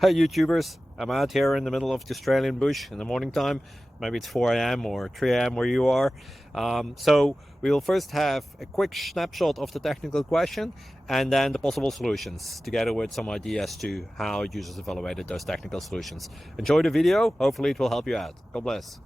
Hey YouTubers, I'm out here in the middle of the Australian bush in the morning time. Maybe it's 4 a.m. or 3 a.m. where you are. So we will first have a quick snapshot of the technical question and then the possible solutions, together with some ideas to how users evaluated those technical solutions. Enjoy the video, hopefully it will help you out. God bless.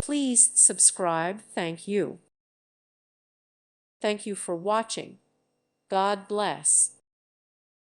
Please subscribe. Thank you. Thank you for watching. God bless.